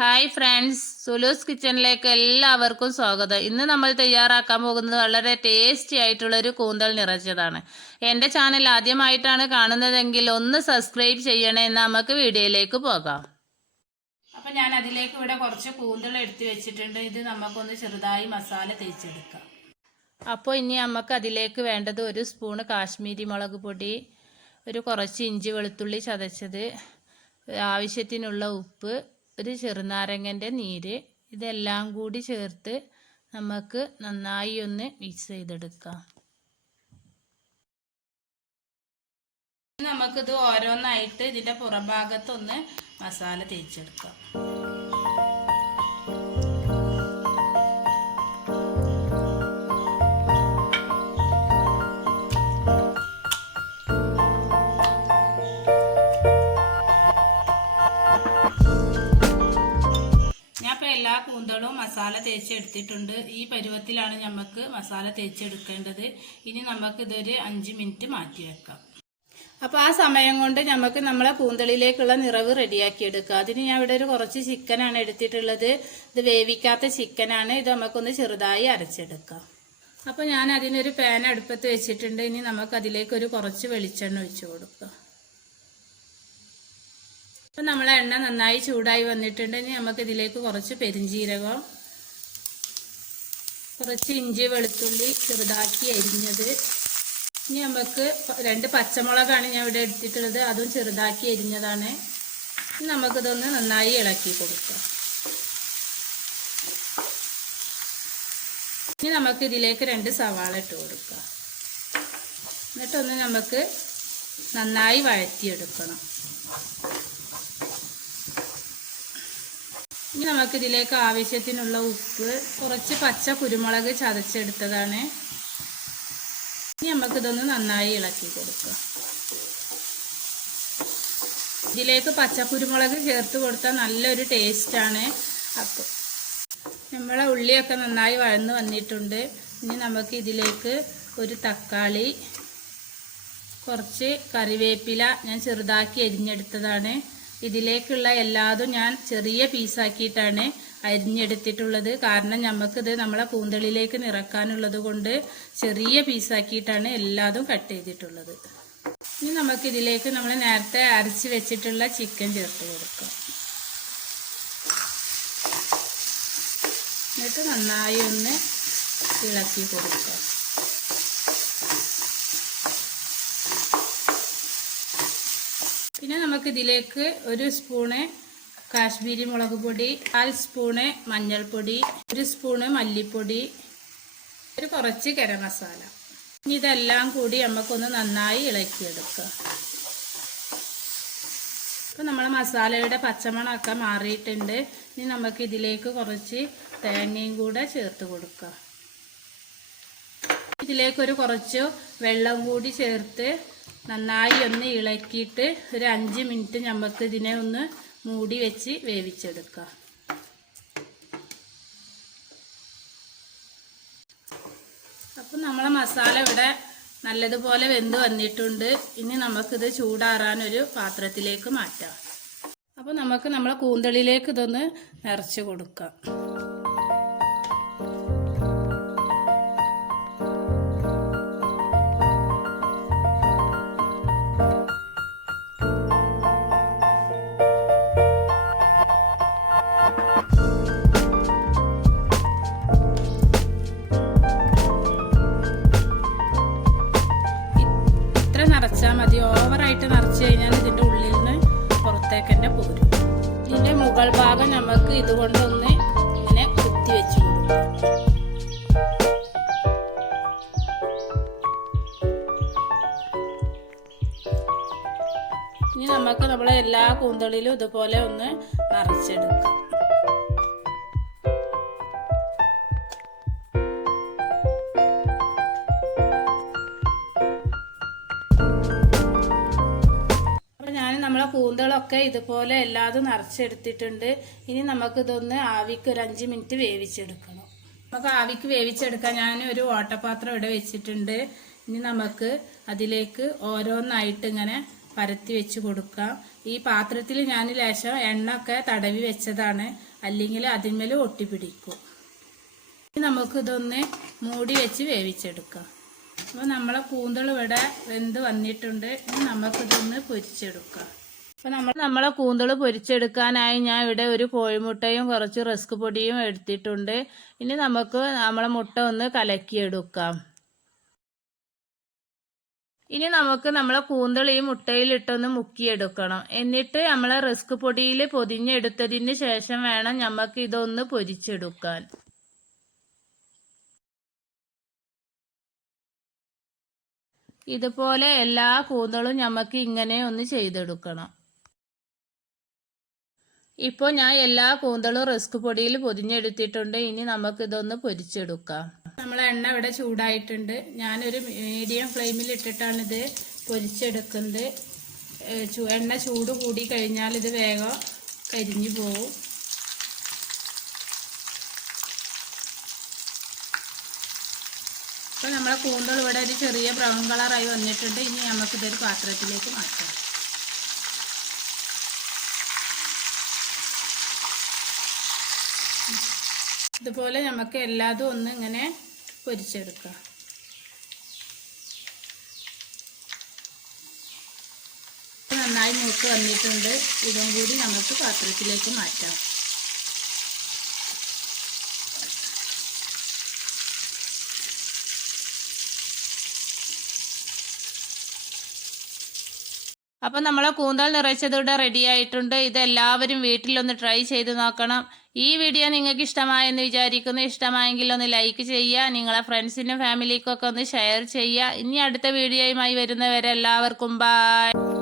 Hi friends, സുലൂസ് കിച്ചണിലേക്ക് എല്ലാവർക്കും സ്വാഗതം. ഇന്ന് നമ്മൾ തയ്യാറാക്കാൻ പോകുന്നത് വളരെ ടേസ്റ്റി ആയിട്ടുള്ളൊരു കൂന്തൽ നിറച്ചതാണ്. എൻ്റെ ചാനൽ ആദ്യമായിട്ടാണ് കാണുന്നതെങ്കിൽ ഒന്ന് സബ്സ്ക്രൈബ് ചെയ്യണേ. നമുക്ക് വീഡിയോയിലേക്ക് പോകാം. അപ്പം ഞാൻ അതിലേക്ക് ഇവിടെ കുറച്ച് കൂന്തൽ എടുത്ത് വെച്ചിട്ടുണ്ട്. ഇത് നമുക്കൊന്ന് ചെറുതായി മസാല തേച്ചെടുക്കാം. അപ്പോൾ ഇനി നമുക്ക് അതിലേക്ക് വേണ്ടത് 1 സ്പൂണ് കാശ്മീരി മുളക് പൊടി, കുറച്ച് ഇഞ്ചി വെളുത്തുള്ളി ചതച്ചത്, ആവശ്യത്തിനുള്ള ഉപ്പ്, ഒരു ചെറുനാരങ്ങൻ്റെ നീര്, ഇതെല്ലാം കൂടി ചേർത്ത് നമുക്ക് നന്നായി ഒന്ന് മിക്സ് ചെയ്തെടുക്കാം. നമുക്കിത് ഓരോന്നായിട്ട് ഇതിൻ്റെ പുറംഭാഗത്തൊന്ന് മസാല തേച്ചെടുക്കാം. എല്ലാ കൂന്തളും മസാല തേച്ചെടുത്തിട്ടുണ്ട്. ഈ പരുവത്തിലാണ് നമുക്ക് മസാല തേച്ചെടുക്കേണ്ടത്. ഇനി നമുക്ക് ഇതൊരു 5 മിനിറ്റ് മാറ്റി വെക്കാം. അപ്പോൾ ആ സമയം കൊണ്ട് നമുക്ക് നമ്മളെ കൂന്തളിലേക്കുള്ള നിറവ് റെഡിയാക്കി എടുക്കാം. അതിന് ഞാൻ ഇവിടെ കുറച്ച് ചിക്കനാണ് എടുത്തിട്ടുള്ളത്. ഇത് വേവിക്കാത്ത ചിക്കനാണ്. ഇത് നമുക്കൊന്ന് ചെറുതായി അരച്ചെടുക്കാം. അപ്പോൾ ഞാൻ അതിനൊരു പാൻ അടുപ്പത്ത് വെച്ചിട്ടുണ്ട്. ഇനി നമുക്ക് അതിലേക്ക് കുറച്ച് വെളിച്ചെണ്ണ ഒഴിച്ചു കൊടുക്കാം. അപ്പം നമ്മളെ എണ്ണ നന്നായി ചൂടായി വന്നിട്ടുണ്ട്. ഇനി നമുക്ക് ഇതിലേക്ക് കുറച്ച് പെരിഞ്ജീരകം, കുറച്ച് ഇഞ്ചി വെളുത്തുള്ളി ചെറുതാക്കി അരിഞ്ഞത്, ഇനി നമുക്ക് 2 പച്ചമുളകാണ് ഞാൻ ഇവിടെ എടുത്തിട്ടുള്ളത്, അതും ചെറുതാക്കി അരിഞ്ഞതാണ്. ഇനി നമുക്കിതൊന്ന് നന്നായി ഇളക്കി കൊടുക്കാം. ഇനി നമുക്ക് ഇതിലേക്ക് 2 സവാള ഇട്ട് കൊടുക്കാം. എന്നിട്ടൊന്ന് നമുക്ക് നന്നായി വഴറ്റിയെടുക്കണം. ഇനി നമുക്കിതിലേക്ക് ആവശ്യത്തിനുള്ള ഉപ്പ്, കുറച്ച് പച്ച കുരുമുളക് ചതച്ചെടുത്തതാണ്. ഇനി നമുക്കിതൊന്ന് നന്നായി ഇളക്കി കൊടുക്കാം. ഇതിലേക്ക് പച്ചക്കുരുമുളക് ചേർത്ത് കൊടുത്താൽ നല്ലൊരു ടേസ്റ്റാണ്. അപ്പോൾ നമ്മളെ ഉള്ളിയൊക്കെ നന്നായി വഴന്ന് വന്നിട്ടുണ്ട്. ഇനി നമുക്ക് ഇതിലേക്ക് ഒരു തക്കാളി, കുറച്ച് കറിവേപ്പില ഞാൻ ചെറുതാക്കി അരിഞ്ഞെടുത്തതാണ്. ഇതിലേക്കുള്ള എല്ലാതും ഞാൻ ചെറിയ പീസാക്കിയിട്ടാണ് അരിഞ്ഞെടുത്തിട്ടുള്ളത്. കാരണം നമുക്കിത് നമ്മളെ കൂന്തളിലേക്ക് നിറക്കാനുള്ളത് കൊണ്ട് ചെറിയ പീസാക്കിയിട്ടാണ് എല്ലാതും കട്ട് ചെയ്തിട്ടുള്ളത്. ഇനി നമുക്കിതിലേക്ക് നമ്മൾ നേരത്തെ അരച്ച് വെച്ചിട്ടുള്ള ചിക്കൻ ചേർത്ത് കൊടുക്കാം. എന്നിട്ട് നന്നായി ഒന്ന് ഇളക്കി കൊടുക്കാം. പിന്നെ നമുക്കിതിലേക്ക് 1 സ്പൂണ് കാശ്മീരി മുളക് പൊടി, 1/4 സ്പൂണ് മഞ്ഞൾപ്പൊടി, 1 സ്പൂണ് മല്ലിപ്പൊടി, കുറച്ച് ഗരം മസാല, ഇതെല്ലാം കൂടി നമുക്കൊന്ന് നന്നായി ഇളക്കിയെടുക്കാം. അപ്പോൾ നമ്മളെ മസാലയുടെ പച്ചമണമൊക്കെ മാറിയിട്ടുണ്ട്. ഇനി നമുക്കിതിലേക്ക് കുറച്ച് തേങ്ങയും കൂടെ ചേർത്ത് കൊടുക്കാം. ഇതിലേക്ക് കുറച്ച് വെള്ളം കൂടി ചേർത്ത് നന്നായി ഒന്ന് ഇളക്കിയിട്ട് 5 മിനിറ്റ് നമുക്ക് ഇതിനെ ഒന്ന് മൂടി വെച്ച് വേവിച്ചെടുക്കാം. അപ്പം നമ്മളെ മസാല ഇവിടെ നല്ലതുപോലെ വെന്ത് വന്നിട്ടുണ്ട്. ഇനി നമുക്കിത് ചൂടാറാനൊരു പാത്രത്തിലേക്ക് മാറ്റാം. അപ്പോൾ നമുക്ക് നമ്മളെ കൂന്തളിലേക്ക് ഇതൊന്ന് നിറച്ച് കൊടുക്കാം. നിറച്ചാൽ മതി. ഓവറായിട്ട് നിറച്ച് കഴിഞ്ഞാൽ ഇതിൻ്റെ ഉള്ളിൽ നിന്ന് പുറത്തേക്ക് തന്നെ പോരും. ഇതിൻ്റെ മുകൾ ഭാഗം നമുക്ക് ഇതുകൊണ്ടൊന്ന് ഇങ്ങനെ കുത്തി വെച്ച് കൊടുക്കാം. ഇനി നമുക്ക് നമ്മളെ എല്ലാ കൂന്തളിലും ഇതുപോലെ ഒന്ന് നിറച്ചെടുക്കാം. നമ്മളെ കൂന്തളൊക്കെ ഇതുപോലെ എല്ലാതും നിറച്ചെടുത്തിട്ടുണ്ട്. ഇനി നമുക്കിതൊന്ന് ആവിക്ക് 5 മിനിറ്റ് വേവിച്ചെടുക്കണം. നമുക്ക് ആവിക്ക് വേവിച്ചെടുക്കാൻ ഞാൻ ഒരു ഓട്ടപാത്രം ഇവിടെ വെച്ചിട്ടുണ്ട്. ഇനി നമുക്ക് അതിലേക്ക് ഓരോന്നായിട്ട് ഇങ്ങനെ പരത്തി വെച്ച് കൊടുക്കാം. ഈ പാത്രത്തിൽ ഞാൻ ലേശം എണ്ണ ഒക്കെ തടവി വെച്ചതാണ്, അല്ലെങ്കിൽ അതിന്മേൽ ഒട്ടിപ്പിടിക്കും. നമുക്കിതൊന്ന് മൂടി വെച്ച് വേവിച്ചെടുക്കാം. അപ്പോൾ നമ്മളെ കൂന്തൾ ഇവിടെ വെന്ത് വന്നിട്ടുണ്ട്. ഇനി നമുക്കിതൊന്ന് പൊരിച്ചെടുക്കാം. അപ്പോൾ നമ്മളെ കൂന്തൾ പൊരിച്ചെടുക്കാനായി ഞാൻ ഇവിടെ ഒരു കോഴിമുട്ടയും കുറച്ച് റസ്ക് പൊടിയും എടുത്തിട്ടുണ്ട്. ഇനി നമുക്ക് നമ്മളെ മുട്ട ഒന്ന് കലക്കിയെടുക്കാം. ഇനി നമുക്ക് നമ്മളെ കൂന്തൾ ഈ മുട്ടയിലിട്ടൊന്ന് മുക്കിയെടുക്കണം. എന്നിട്ട് നമ്മളെ റസ്ക് പൊടിയിൽ പൊതിഞ്ഞെടുത്തതിന് ശേഷം വേണം നമുക്ക് ഇതൊന്ന് പൊരിച്ചെടുക്കാൻ. ഇതുപോലെ എല്ലാ കൂന്തളും നമുക്ക് ഇങ്ങനെ ഒന്ന് ചെയ്തെടുക്കണം. ഇപ്പോൾ ഞാൻ എല്ലാ കൂന്തളും റസ്ക് പൊടിയിൽ പൊതിഞ്ഞെടുത്തിട്ടുണ്ട്. ഇനി നമുക്കിതൊന്ന് പൊരിച്ചെടുക്കാം. നമ്മളെ എണ്ണ ഇവിടെ ചൂടായിട്ടുണ്ട്. ഞാനൊരു മീഡിയം ഫ്ലെയിമിൽ ഇട്ടിട്ടാണിത് പൊരിച്ചെടുക്കുന്നത്. എണ്ണ ചൂട് കൂടി കഴിഞ്ഞാൽ ഇത് വേഗം കരിഞ്ഞു പോകും. അപ്പോൾ നമ്മളെ കൂന്തൾ ഇവിടെ ഒരു ചെറിയ ബ്രൗൺ കളറായി വന്നിട്ടുണ്ട്. ഇനി നമുക്കിതൊരു പാത്രത്തിലേക്ക് മാറ്റാം. ഇതുപോലെ നമുക്ക് എല്ലാതും ഒന്ന് ഇങ്ങനെ പൊരിച്ചെടുക്കാം. നന്നായി മൂത്ത് വന്നിട്ടുണ്ട്. ഇതും കൂടി നമുക്ക് പാത്രത്തിലേക്ക് മാറ്റാം. അപ്പം നമ്മളെ കൂന്തൽ നിറച്ചതിവിടെ റെഡി ആയിട്ടുണ്ട്. ഇതെല്ലാവരും വീട്ടിലൊന്ന് ട്രൈ ചെയ്ത് നോക്കണം. ഈ വീഡിയോ നിങ്ങൾക്ക് ഇഷ്ടമായെന്ന് വിചാരിക്കുന്നു. ഇഷ്ടമായെങ്കിൽ ഒന്ന് ലൈക്ക് ചെയ്യുക, നിങ്ങളെ ഫ്രണ്ട്സിനും ഫാമിലിക്കൊക്കെ ഒന്ന് ഷെയർ ചെയ്യുക. ഇനി അടുത്ത വീഡിയോയുമായി വരുന്നവരെ എല്ലാവർക്കും ബൈ.